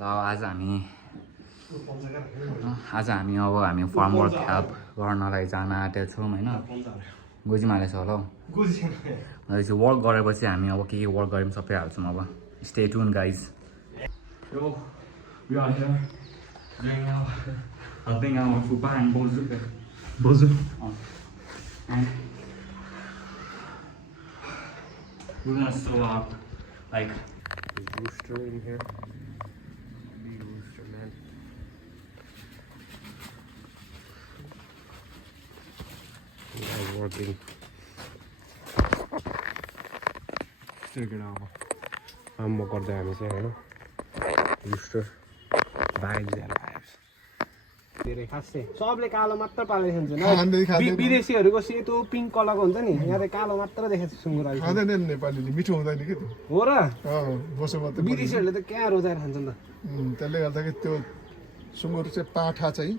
ल आज हामी अब फार्म वर्क हेल्प गर्नलाई जान आँटेको छौँ होइन बुझिहालेछ होला हौ भनेपछि वर्क गरेपछि हामी अब के वर्क गऱ्यौँ सबै हाल्छौँ अब stay tune guys helping our Fupa and Bozu. And we're gonna sew up like rooster in here. Big rooster, man. You guys working. Still get out. I'm more good than this, you know. Rooster. Vibes and vibes. धेरै खासै सबले कालो मात्र पालेको हुन्छ नि विदेशीहरुको सेतो pink कलरको हुन्छ नि यहाँ त कालो मात्र देखेछ सुँगुर अहिले खादैन नि नेपालीले मिठो हुँदैन के त्यो हो र बसो मात्र विदेशीहरुले त क्या रोजाएर खान्छन् त त्यसले गर्दा के त्यो सुँगुर चाहिँ पाठा चाहिँ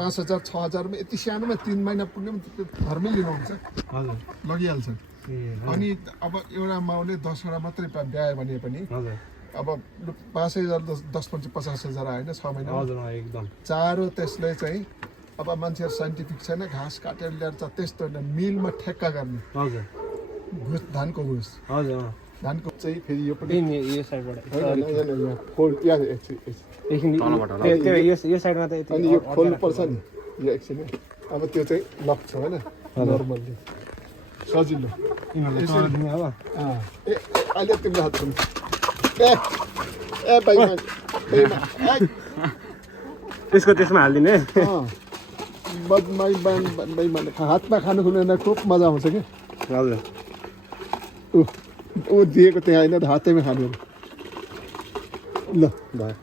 5000 6000 मा यति सानोमा 3 महिना पुग्ने घरमै लिनुहुन्छ हजुर लगिहाल्छ अनि अब एउटा माउले 10 वटा मात्रै ब्यायो भने पनि हजुर अब 5000 10 50000 आएन 6 महिना हजुर एकदम चारो त्यसले चाहिँ अब मान्छेहरु साइन्टिफिक छैन घाँस काटेर ल्याएर त्यस्तो मिलमा ठेक्का गर्ने हजुर घुस धानको घुस हजुर धानको चाहिँ फेरि यो पनि यो साइडबाट यहाँ फोल्ड या एकछिन त्यो यो साइडमा त अनि यो खोल्नु पर्छ नि यो एकछिन अब त्यो चाहिँ लक छ हैन नर्मल्ली सजिलो यिनीहरुले चढ्न दिने अब ए अहिले तिम्रो हात छ ए बेइमान त्यसको त्यसमा हाल्दिने बेइमान हातमा खानु खुल्दैन खुब मजा आउँछ के हजुर ऊ दिएको त्यहाँ होइन हातैमा खानु ल भयो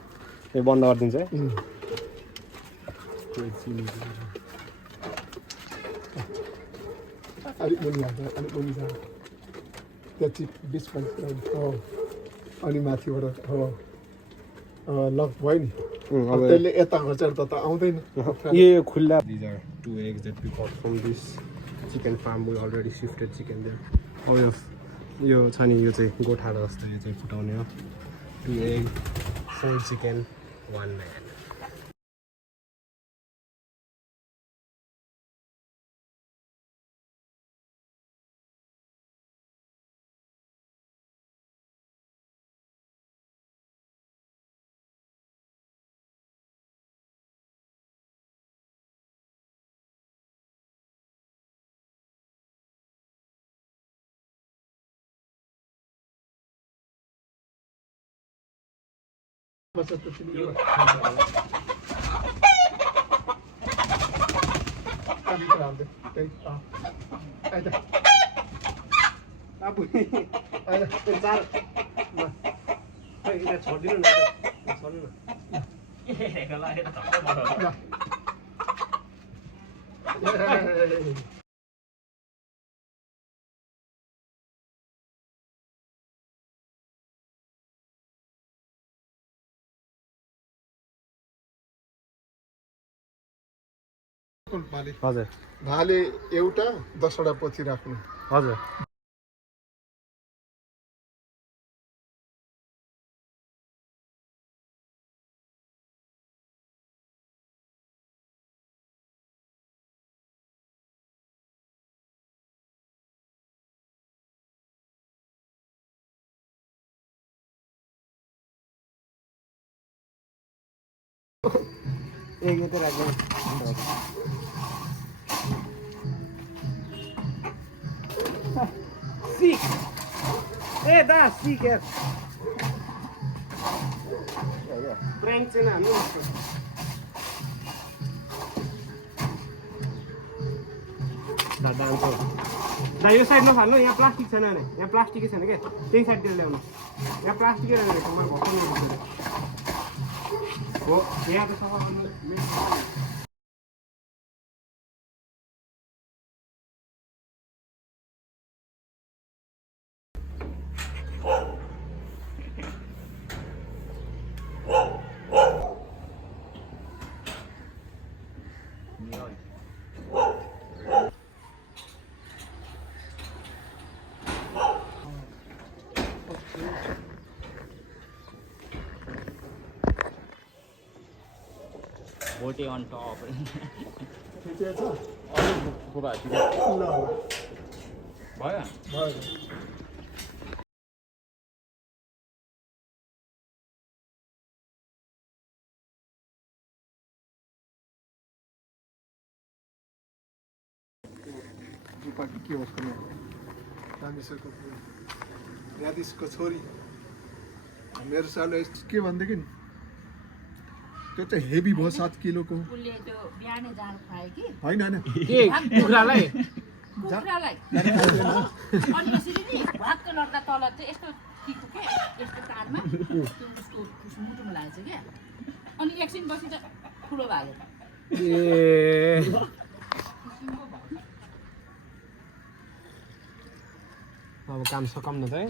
यो बन्द गरिदिन्छ है अलिक मुनि हाल्छ अलिक मुनि छ त्यहाँ चिप बिचमा हो अनि माथिबाट हो लक भयो नि त्यसले यता घचेर त आउँदैन यो खुल्ला These are 2 eggs that we got from this chicken farm. We already shifted chicken there. Oh यो छ नि यो चाहिँ गोठाला जस्तो यो चाहिँ फुटाउने हो 2 egg 4 chicken 1 man. बस त तिमी अनि हाल्दै त्यही आइदा आबु अहिले त्यो चार खै यहाँ छोड्दिनु न छोड्नु न हेरेको लागि त झट्ट बढाउँछ हजुर भाले एउटा 10 वटा पछि राख्नु हजुर एक यतै राख्नु Seek! Hey, that's seek it! Pranks in a no. Da यो साइड नफाल्नु यहाँ प्लास्टिक छैन अरे यहाँ प्लास्टिकै छैन के त्यही साइडतिर ल्याउनु यहाँ प्लास्टिकै रहेछ कमाल भक्कु हो यहाँ त सफा गर्नु भोटे अन टप ठिकै छ फुपा ल भयो भयो जुपाटी के होस् पनि रामेश्वरको यादिसको छोरी मेरो साल के भनेदेखि त्यो चाहिँ हेभी भयो 7 किलोको उसले त्यो बिहानै जाँड खायो कि होइन होइन के कुखुरालाई कुखुरालाई अनि यसरी नि भ्वाक्क लड्दा तल चाहिँ यस्तो टिको के यस्तो तारमा त्यो उसको मुटुमा लागेछ क्या अनि एकछिन पछि त ठुलो भयो ए अब काम सकाउँ न त है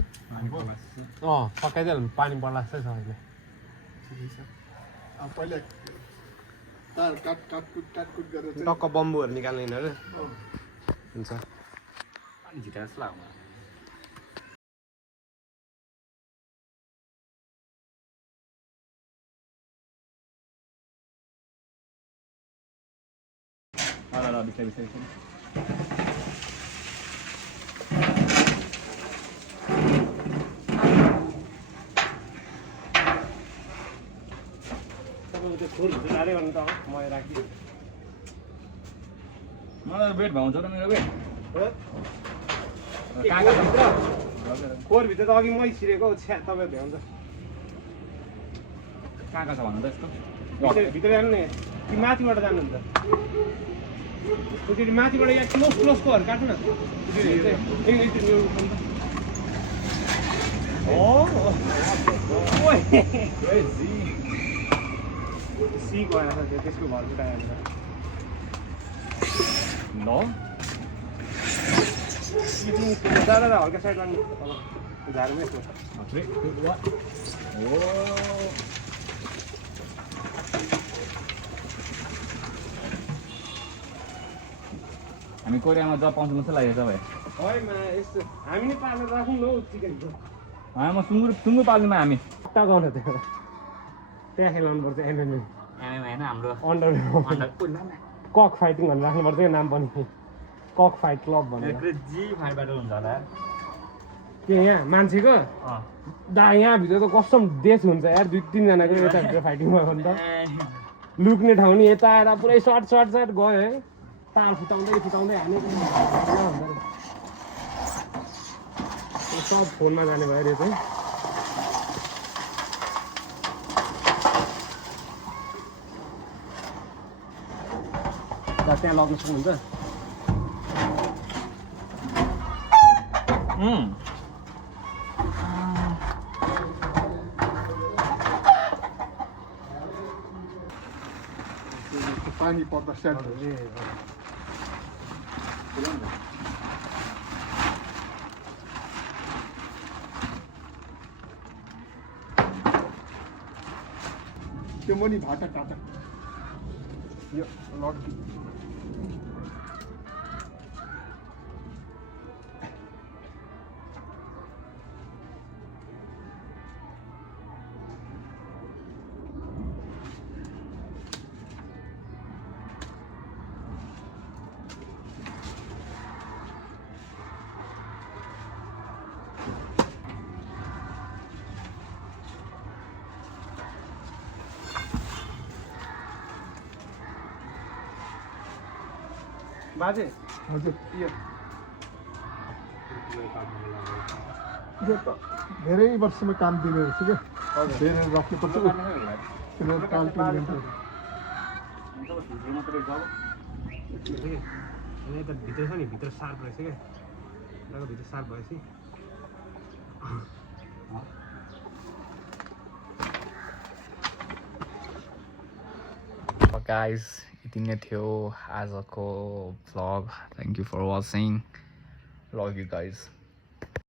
सकाइदियो पानी पर्ला जस्तै छ अहिले ठिकै छ अब पहिला तार काटकुट गरेर चाहिँ टक्क बम्बुहरू निकाल्ने यिनीहरू अँ, हुन्छ अनि झिटा जस्तो लाग्यो ल बिस्तारै बिस्तारै मलाई वेट भाउँछ र मेरो वेट खोरभित्र त अघि मै छिरेको छ्या तपाईँ भ्याउँछ कहाँ छ भन्नु त यस्तो भित्र जानु नि कि माथिबाट जानुहुन्छ त्यसरी माथिबाट यहाँ क्लोजकोहरू काट्नु न सी गएर त्यसको घर उठाएर ल दादा हल्का साइड लानु झारुमै यसो हामी कोरियामा जब पाउँछौँ जस्तो लागेको छ भाइ हैमा यस्तो हामी नै पालेर राखौँ न हौ चिकनको म सुँगुर पाल्नुमा हामी खुट्टा गाउन त्यो त्यहाँ खेलाउनुपर्छ एमएमए होइन हाम्रो अन्डर कक फाइटिङ भनेर राख्नुपर्छ यो नाम पनि कक फाइट क्लब भनेर जी फाइटबाट हुन्छ होला के यहाँ मान्छेको दा यहाँभित्र त कस्टम देश हुन्छ यार 2-3जनाको यताभित्र फाइटिङ भयो भने त लुक्ने ठाउँ नि यता आएर पुरै सर्ट गयो है तार फुटाउँदै हानेको सब फोनमा जाने भयो अरे चाहिँ त्यहाँ लग्न सक्नुहुन्छ पानी पर्दा सेट त्यो मुनि भाटा काटा यो लड्की बाजे हजुर यो यो त धेरै वर्षमा काम दिने रहेछ क्या धेरै राख्नुपर्छ किनभने काम पनि यता भित्र छ नि भित्र सार्प रहेछ क्या यताको भित्र सार्प भएपछि guys यति नै थियो आजको vlog. Thank you for watching. Love you guys.